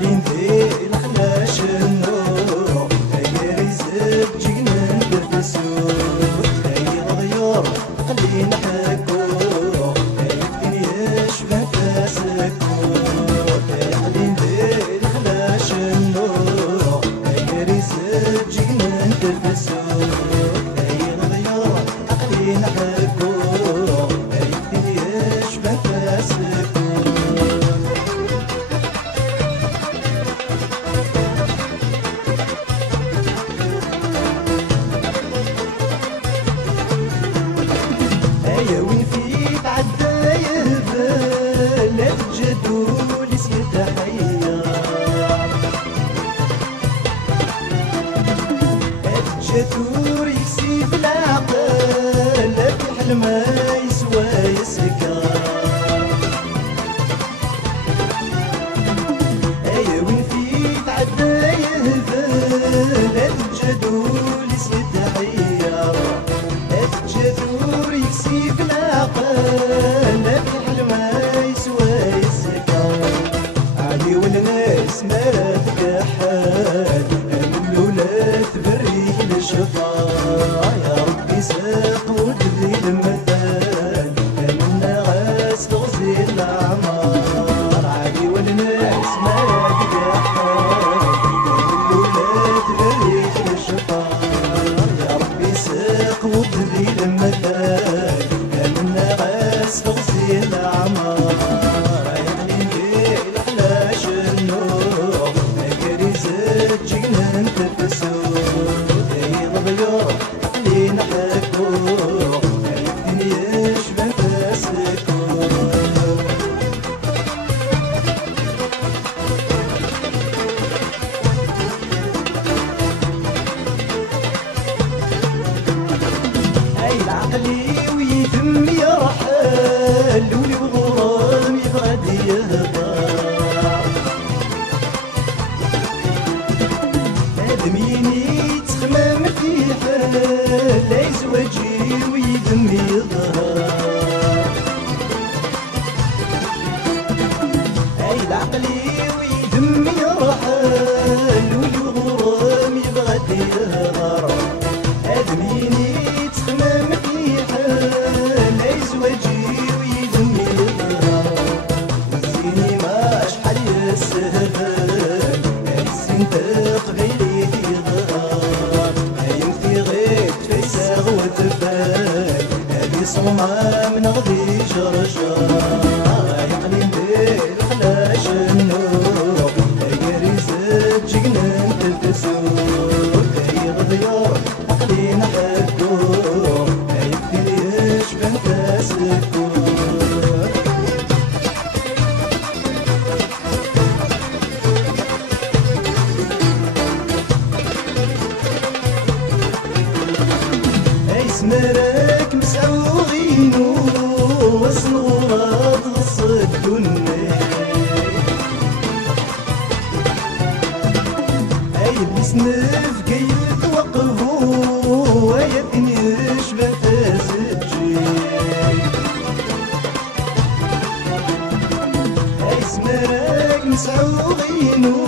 علين ذي الخلاش النور غير يزب جينا ندرسو هاي الغيور خلينا حكو هاي الدنيا شبه فاسكو هاي علين ذي الخلاش النور غير يزب جينا ندرسو هاي الغيور خلينا حكو هاي الدنيا شبه فاسكو وين في تعدى يهبل لا تجدوا لي سيد حيا الجدور يكسب العقل لا في حلمه يسوى يسكر وين في تعدى يهبل لا تجدوا لي سيد حيا الجدور يكسب العقل لا في حلمه يسوى يسكر علي والناس ما تكحل الأولى تبري للشفا يا ربي ساق وتبدي المثال الناس تغزي الأعمار علي والناس ما تكحل الأولى تبري للشفا يا ربي ساق وتبدي المثال الناس تغزي الأعمار يعني الليل علاش النور كريزة جينا نتنفسو هاي الغيور علينا حكو هاي الدنيا شبه فاسكو العقلي ويتم يرحل ولي وغرام يبغد يهضر ادميني تخمم في حال لا يزوجي ويتم يظهر العقلي ويتم يرحل ولي وغرام يبغد يهضر ادميني تخمم في حال لا يزوجي ويدم يظهر والزيني ما شحال يسهل الزين تقبيلي يظهر هايم في غيب تفيسغ وتفال هادي صمام نغضي جرجر يعني ندير خلاش النور هاي ريزة جينا نتلبسو هاي غضيور عقلينا حكو هاي الدنيا شبه فاسكو هاي سمرك مسعوغينو وصنورات غص الدنيا هاي اللي سنف كيف توقفو هاي الدنيا شبه فاسكو هاي سمرك مسعوغينو